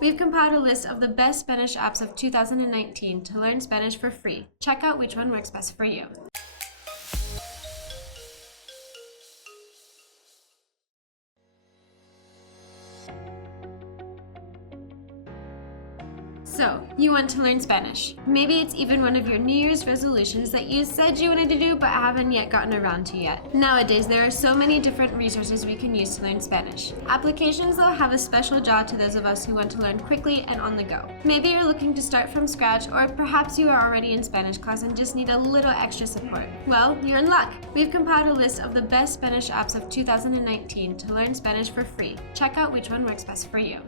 We've compiled a list of the best Spanish apps of 2019 to learn Spanish for free. Check out which one works best for you. So, you want to learn Spanish. Maybe it's even one of your New Year's resolutions that you said you wanted to do but haven't yet gotten around to yet. Nowadays, there are so many different resources we can use to learn Spanish. Applications, though, have a special draw to those of us who want to learn quickly and on the go. Maybe you're looking to start from scratch, or perhaps you are already in Spanish class and just need a little extra support. Well, you're in luck. We've compiled a list of the best Spanish apps of 2019 to learn Spanish for free. Check out which one works best for you.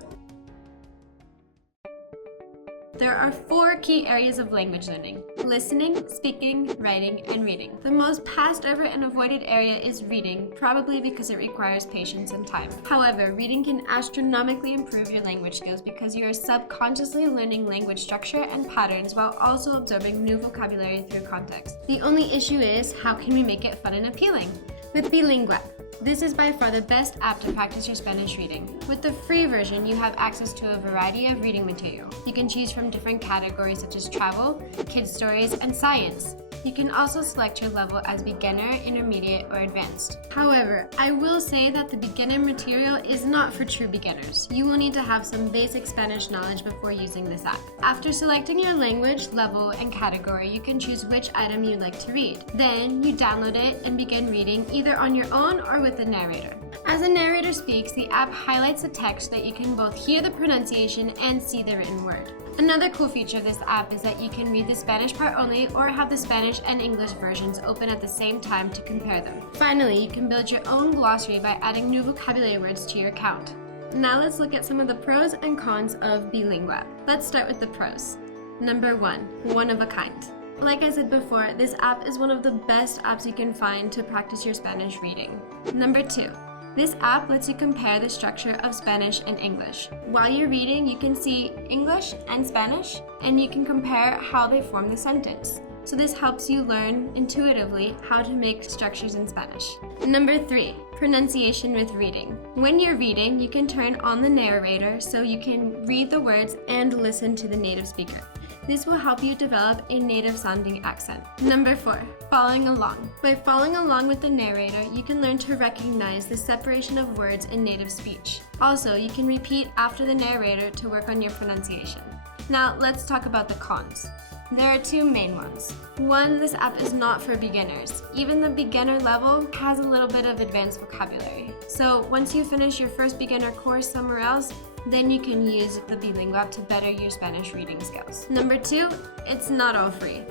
There are 4 key areas of language learning: listening, speaking, writing, and reading. The most passed over and avoided area is reading, probably because it requires patience and time. However, reading can astronomically improve your language skills because you are subconsciously learning language structure and patterns while also absorbing new vocabulary through context. The only issue is, how can we make it fun and appealing? With Beelinguapp. This is by far the best app to practice your Spanish reading. With the free version, you have access to a variety of reading material. You can choose from different categories such as travel, kids' stories, and science. You can also select your level as beginner, intermediate, or advanced. However, I will say that the beginner material is not for true beginners. You will need to have some basic Spanish knowledge before using this app. After selecting your language, level, and category, you can choose which item you'd like to read. Then, you download it and begin reading either on your own or with a narrator. As a narrator speaks, the app highlights the text so that you can both hear the pronunciation and see the written word. Another cool feature of this app is that you can read the Spanish part only or have the Spanish and English versions open at the same time to compare them. Finally, you can build your own glossary by adding new vocabulary words to your account. Now let's look at some of the pros and cons of Beelinguapp. Let's start with the pros. Number 1, one of a kind. Like I said before, this app is one of the best apps you can find to practice your Spanish reading. Number 2, this app lets you compare the structure of Spanish and English. While you're reading, you can see English and Spanish, and you can compare how they form the sentence. So this helps you learn intuitively how to make structures in Spanish. Number 3, pronunciation with reading. When you're reading, you can turn on the narrator so you can read the words and listen to the native speaker. This will help you develop a native-sounding accent. Number 4, following along. By following along with the narrator, you can learn to recognize the separation of words in native speech. Also, you can repeat after the narrator to work on your pronunciation. Now, let's talk about the cons. There are 2 main ones. 1, this app is not for beginners. Even the beginner level has a little bit of advanced vocabulary. So once you finish your first beginner course somewhere else, then you can use the Beelinguapp to better your Spanish reading skills. Number 2, it's not all free.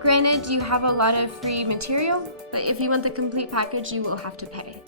Granted, you have a lot of free material, but if you want the complete package, you will have to pay.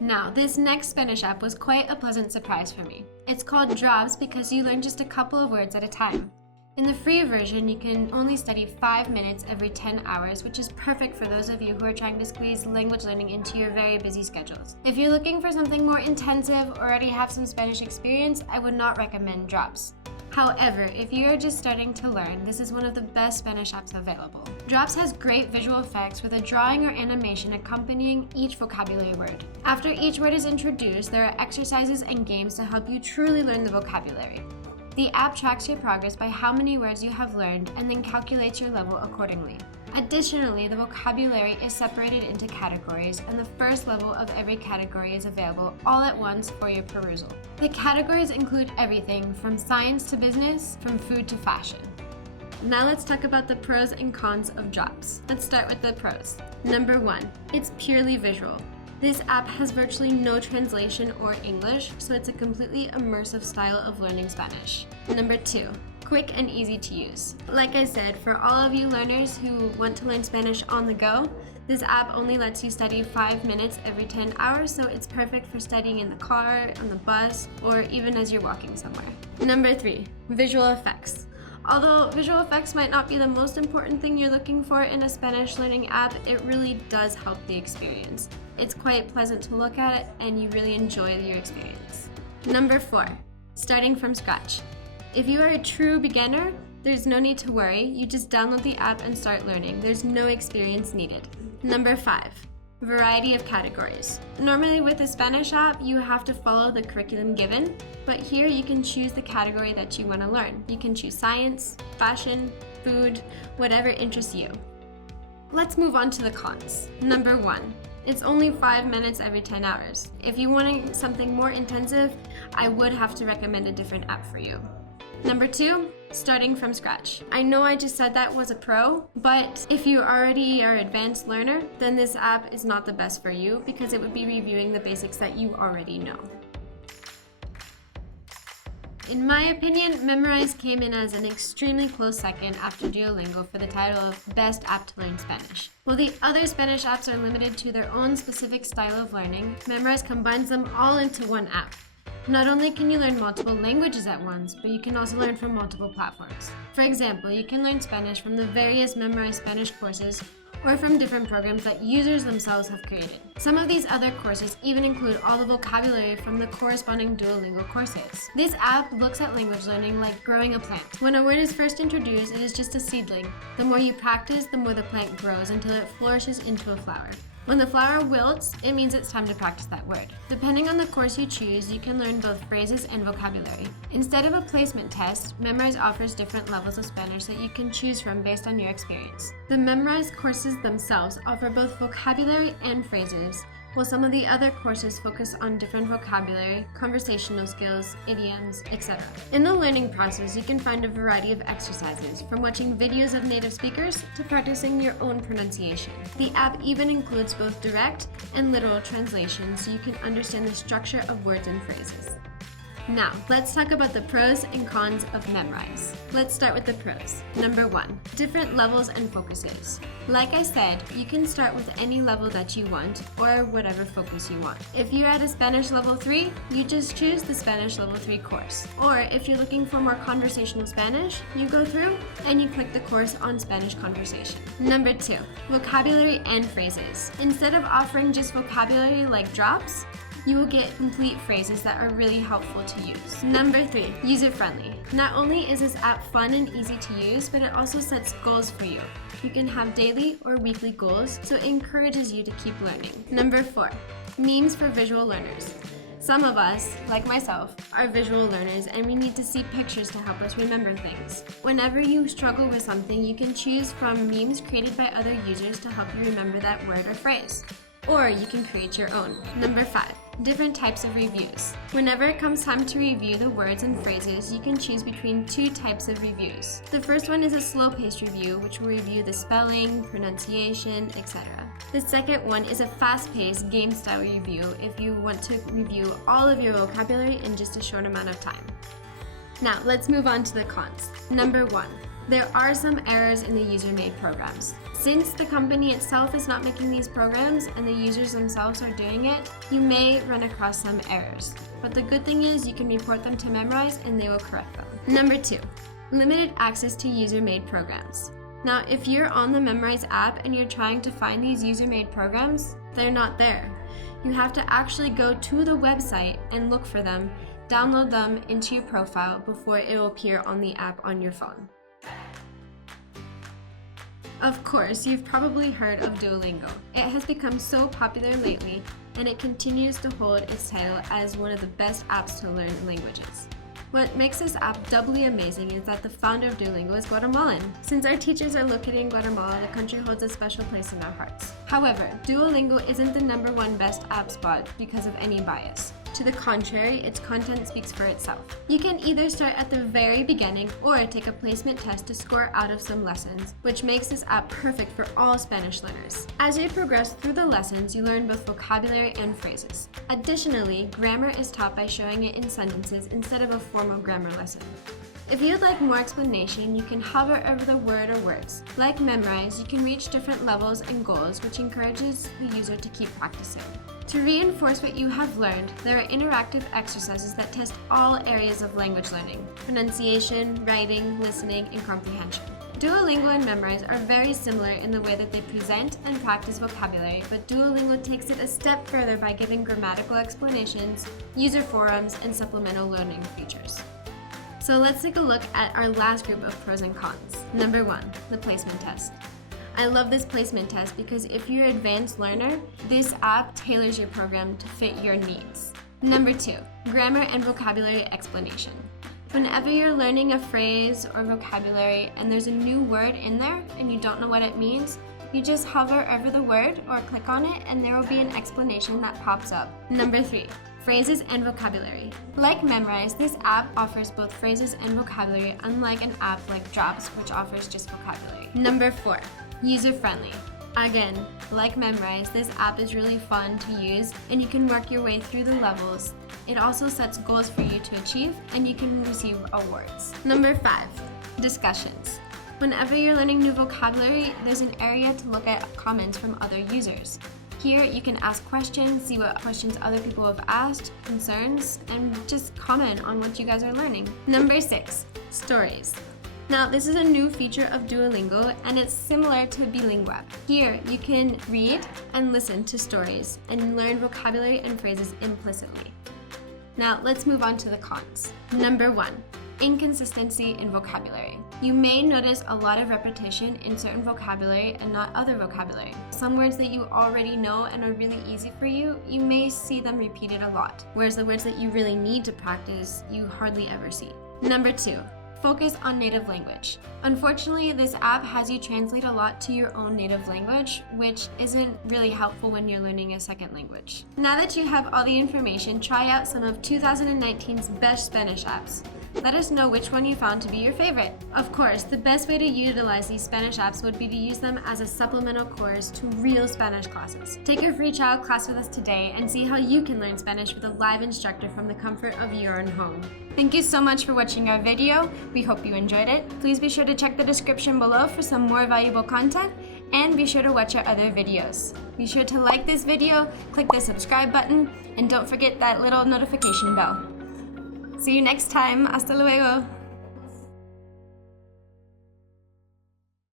Now, this next Spanish app was quite a pleasant surprise for me. It's called Drops because you learn just a couple of words at a time. In the free version, you can only study 5 minutes every 10 hours, which is perfect for those of you who are trying to squeeze language learning into your very busy schedules. If you're looking for something more intensive or already have some Spanish experience, I would not recommend Drops. However, if you are just starting to learn, this is one of the best Spanish apps available. Drops has great visual effects with a drawing or animation accompanying each vocabulary word. After each word is introduced, there are exercises and games to help you truly learn the vocabulary. The app tracks your progress by how many words you have learned and then calculates your level accordingly. Additionally, the vocabulary is separated into categories, and the first level of every category is available all at once for your perusal. The categories include everything from science to business, from food to fashion. Now let's talk about the pros and cons of Drops. Let's start with the pros. Number 1, it's purely visual. This app has virtually no translation or English, so it's a completely immersive style of learning Spanish. Number 2, quick and easy to use. Like I said, for all of you learners who want to learn Spanish on the go, this app only lets you study 5 minutes every 10 hours, so it's perfect for studying in the car, on the bus, or even as you're walking somewhere. Number 3, visual effects. Although visual effects might not be the most important thing you're looking for in a Spanish learning app, it really does help the experience. It's quite pleasant to look at and you really enjoy your experience. Number 4, starting from scratch. If you are a true beginner, there's no need to worry. You just download the app and start learning. There's no experience needed. Number 5, Variety of categories. Normally with a Spanish app, you have to follow the curriculum given, but here you can choose the category that you want to learn. You can choose science, fashion, food, whatever interests you. Let's move on to the cons. Number 1. It's only 5 minutes every 10 hours. If you want something more intensive, I would have to recommend a different app for you. Number 2, starting from scratch. I know I just said that was a pro, but if you already are an advanced learner, then this app is not the best for you because it would be reviewing the basics that you already know. In my opinion, Memrise came in as an extremely close second after Duolingo for the title of Best App to Learn Spanish. While the other Spanish apps are limited to their own specific style of learning, Memrise combines them all into one app. Not only can you learn multiple languages at once, but you can also learn from multiple platforms. For example, you can learn Spanish from the various Memrise Spanish courses or from different programs that users themselves have created. Some of these other courses even include all the vocabulary from the corresponding Duolingo courses. This app looks at language learning like growing a plant. When a word is first introduced, it is just a seedling. The more you practice, the more the plant grows until it flourishes into a flower. When the flower wilts, it means it's time to practice that word. Depending on the course you choose, you can learn both phrases and vocabulary. Instead of a placement test, Memrise offers different levels of Spanish that you can choose from based on your experience. The Memrise courses themselves offer both vocabulary and phrases, while some of the other courses focus on different vocabulary, conversational skills, idioms, etc. In the learning process, you can find a variety of exercises, from watching videos of native speakers to practicing your own pronunciation. The app even includes both direct and literal translations so you can understand the structure of words and phrases. Now, let's talk about the pros and cons of Memrise. Let's start with the pros. Number 1, different levels and focuses. Like I said, you can start with any level that you want or whatever focus you want. If you're at a Spanish level 3, you just choose the Spanish level 3 course. Or if you're looking for more conversational Spanish, you go through and you click the course on Spanish conversation. Number 2, vocabulary and phrases. Instead of offering just vocabulary like drops, you will get complete phrases that are really helpful to use. Number 3, user-friendly. Not only is this app fun and easy to use, but it also sets goals for you. You can have daily or weekly goals, so it encourages you to keep learning. Number 4, memes for visual learners. Some of us, like myself, are visual learners and we need to see pictures to help us remember things. Whenever you struggle with something, you can choose from memes created by other users to help you remember that word or phrase. Or you can create your own. Number 5, different types of reviews. Whenever it comes time to review the words and phrases, you can choose between 2 types of reviews. The first one is a slow-paced review, which will review the spelling, pronunciation, etc. The second one is a fast-paced, game-style review if you want to review all of your vocabulary in just a short amount of time. Now, let's move on to the cons. Number 1, there are some errors in the user-made programs. Since the company itself is not making these programs and the users themselves are doing it, you may run across some errors. But the good thing is you can report them to Memrise and they will correct them. Number 2, limited access to user-made programs. Now, if you're on the Memrise app and you're trying to find these user-made programs, they're not there. You have to actually go to the website and look for them, download them into your profile before it will appear on the app on your phone. Of course, you've probably heard of Duolingo. It has become so popular lately, and it continues to hold its title as one of the best apps to learn languages. What makes this app doubly amazing is that the founder of Duolingo is Guatemalan. Since our teachers are located in Guatemala, the country holds a special place in our hearts. However, Duolingo isn't the #1 best app spot because of any bias. To the contrary, its content speaks for itself. You can either start at the very beginning or take a placement test to score out of some lessons, which makes this app perfect for all Spanish learners. As you progress through the lessons, you learn both vocabulary and phrases. Additionally, grammar is taught by showing it in sentences instead of a formal grammar lesson. If you'd like more explanation, you can hover over the word or words. Like Memrise, you can reach different levels and goals, which encourages the user to keep practicing. To reinforce what you have learned, there are interactive exercises that test all areas of language learning: pronunciation, writing, listening, and comprehension. Duolingo and Memrise are very similar in the way that they present and practice vocabulary, but Duolingo takes it a step further by giving grammatical explanations, user forums, and supplemental learning features. So let's take a look at our last group of pros and cons. Number 1, the placement test. I love this placement test because if you're an advanced learner, this app tailors your program to fit your needs. Number 2, grammar and vocabulary explanation. Whenever you're learning a phrase or vocabulary and there's a new word in there and you don't know what it means, you just hover over the word or click on it and there will be an explanation that pops up. Number 3, phrases and vocabulary. Like Memrise, this app offers both phrases and vocabulary, unlike an app like Drops, which offers just vocabulary. Number 4, user-friendly. Again, like Memrise, this app is really fun to use and you can work your way through the levels. It also sets goals for you to achieve and you can receive awards. Number 5, discussions. Whenever you're learning new vocabulary, there's an area to look at comments from other users. Here you can ask questions, see what questions other people have asked, concerns, and just comment on what you guys are learning. Number 6, stories. Now, this is a new feature of Duolingo and it's similar to Beelinguapp. Here, you can read and listen to stories and learn vocabulary and phrases implicitly. Now, let's move on to the cons. Number 1, inconsistency in vocabulary. You may notice a lot of repetition in certain vocabulary and not other vocabulary. Some words that you already know and are really easy for you, you may see them repeated a lot, whereas the words that you really need to practice, you hardly ever see. Number 2, focus on native language. Unfortunately, this app has you translate a lot to your own native language, which isn't really helpful when you're learning a second language. Now that you have all the information, try out some of 2019's best Spanish apps. Let us know which one you found to be your favorite. Of course, the best way to utilize these Spanish apps would be to use them as a supplemental course to real Spanish classes. Take a free trial class with us today and see how you can learn Spanish with a live instructor from the comfort of your own home. Thank you so much for watching our video. We hope you enjoyed it. Please be sure to check the description below for some more valuable content and be sure to watch our other videos. Be sure to like this video, click the subscribe button, and don't forget that little notification bell. See you next time. Hasta luego.